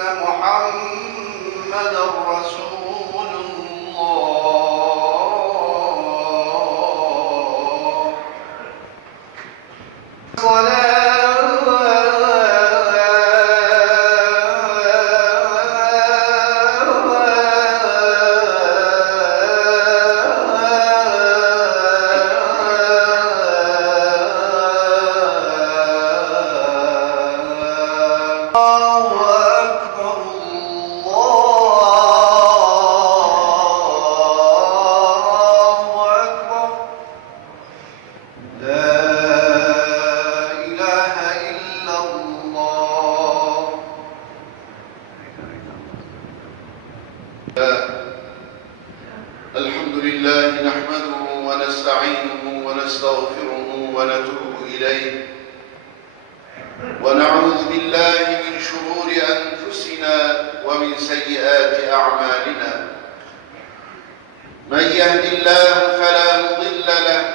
أشهد أن محمدا سيئات أعمالنا. من يهد الله فلا مضل له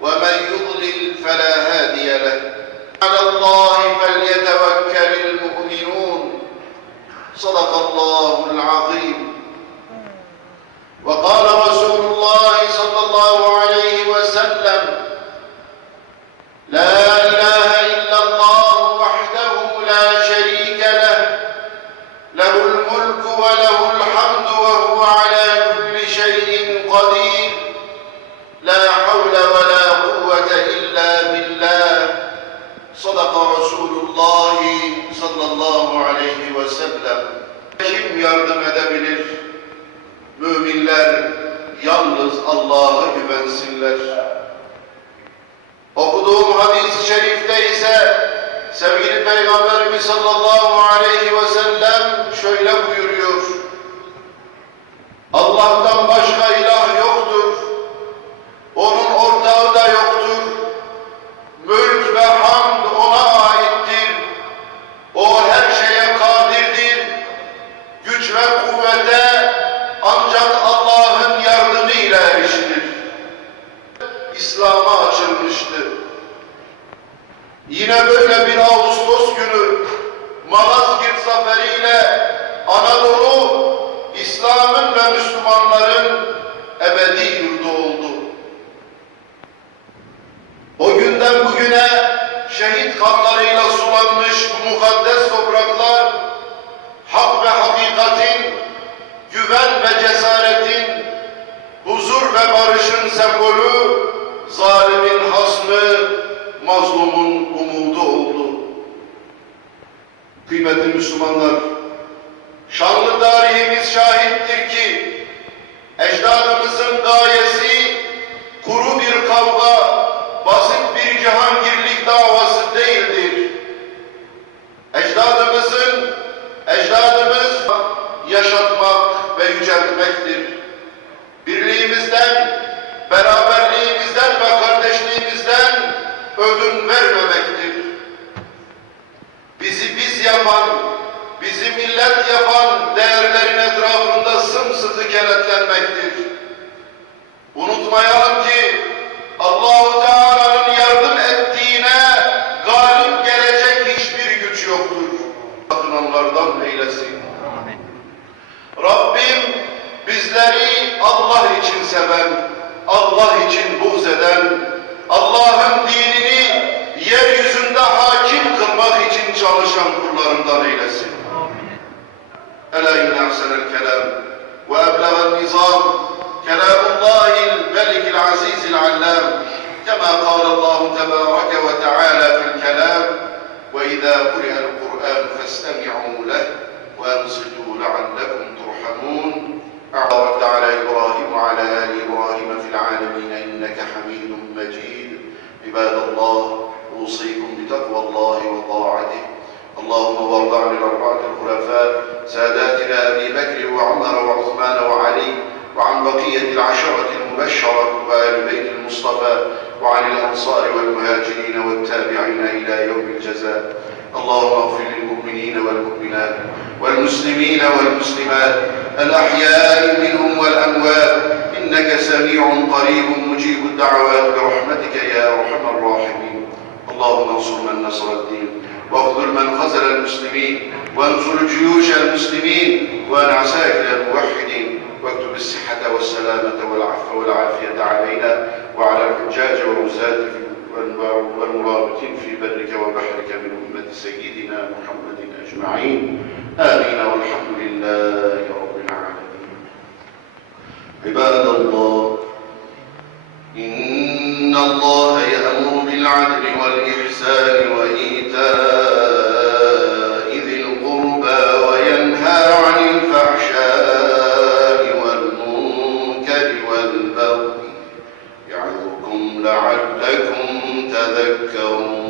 ومن يضلل فلا هادي له. على الله فليتوكل المؤمنون. صدق الله العظيم. Peygamberimiz sallallahu aleyhi ve sellem şöyle buyuruyor. Allah'tan başka ilah yoktur. Onun ortağı da yoktur. Mülk ve hamd ona aittir. O her şeye kadirdir. Güç ve kuvvete ancak Allah'ın yardımıyla erişilir. İslam'a açılmıştı. Yine böyle bir Ağustos günü Malazgirt zaferiyle Anadolu İslam'ın ve Müslümanların ebedi yurdu oldu. O günden bugüne şehit kanlarıyla sulanmış bu mukaddes topraklar hak ve hakikatin, güven ve cesaretin, huzur ve barışın sembolü, zalimin hasmı, mazlumun umudu oldu. Kıymetli Müslümanlar, şanlı tarihimiz şahittir ki, ecdadımızın gayesi kuru bir kavga, basit bir cihangirlik davası değildir. Ecdadımızın, ecdadımız yaşatmak ve yüceltmektir. Birliğimizden, beraberliğimizden ve kardeşliğimizden ödün vermemektir. Yapan, bizi millet yapan değerlerin etrafında sımsıkı kenetlenmektir. Unutmayalım çalışan kullarından eylesin. Ela inne ahsenel kelam ve eblevel nizam kelamullahil melikil azizil allam kema kâlallahu tebâreke ve teâlâ fil kelam ve izâ kurihel Kur'an fesemi'u leh ve ensidû leallekum turhamun أعرضت على إبراهيم وعلى آل إبراهيم في العالمين إنك حميد مجيد عباد الله أوصيكم اللهم وارض عن الأربعة الخلفاء ساداتنا أبي بكر وعمر وعثمان وعلي وعن بقية العشرة المبشرة وآل بيت المصطفى وعن الأنصار والمهاجرين والتابعين إلى يوم الجزاء. اللهم اغفر للمؤمنين والمؤمنات والمسلمين والمسلمات الأحياء منهم والأموات. إنك سميع قريب مجيب الدعوات برحمتك يا أرحم الراحمين. اللهم انصر من نصر الدين. واخذل من خذل المسلمين وانصر جيوش المسلمين وان عساكر الموحدين واكتب الصحة والسلامة والعفو والعافية علينا وعلى الحجاج والوزاة والمرابطين في برك وبحرك من أمة سيدنا محمد أجمعين. والبغي يعظكم لعلكم تذكرون.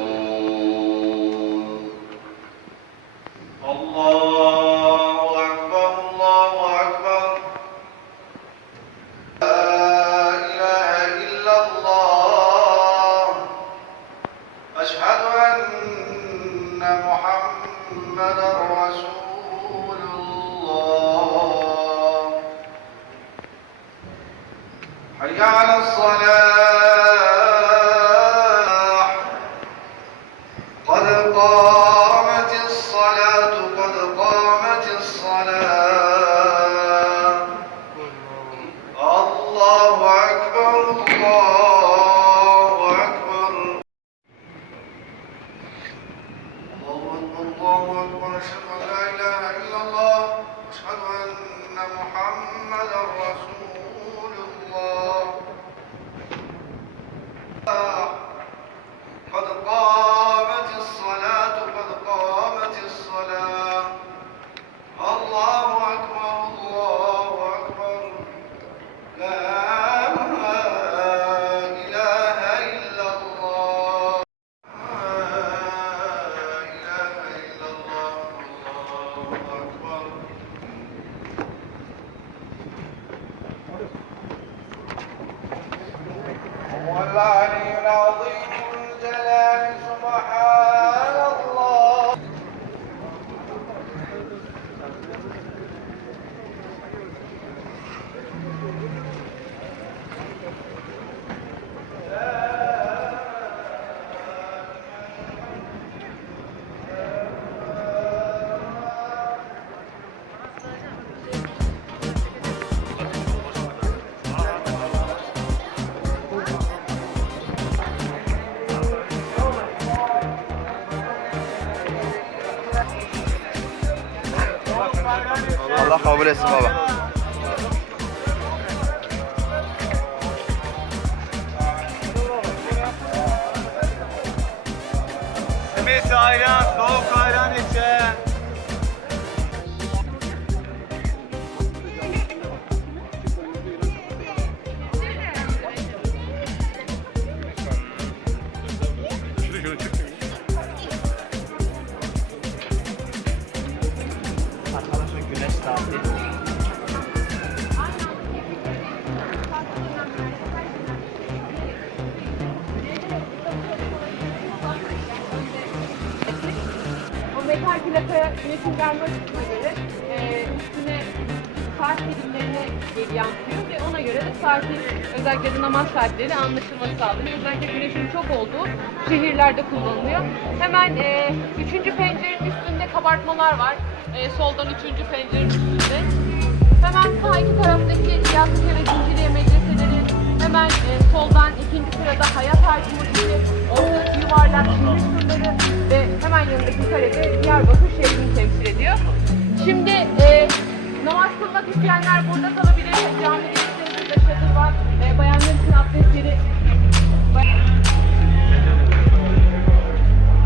Kabul etsin baba. Simit ayran, soğuk ayran güneşin gelme açısına göre e, üstüne saat dilimlerine yansıyor ve ona göre de saatin özellikle de namaz saatleri anlaşılması sağlanıyor. Özellikle güneşin çok olduğu şehirlerde kullanılıyor. Hemen e, üçüncü pencerenin üstünde kabartmalar var. E, soldan üçüncü pencerenin üstünde. Hemen sağ iki taraftaki Yakutiye ve Zinciriye medreseleri hemen e, soldan ikinci sırada Hayat Ağacı Mucidi, ağır, yuvarlak, gümüş ve hemen yanındaki kalede Diyarbakır şehrini temsil ediyor. Şimdi e, namaz kılmak isteyenler burada kalabilir. Cami gençlerimizde şatır var. E, bayanlar için abdest yeri. Bayan...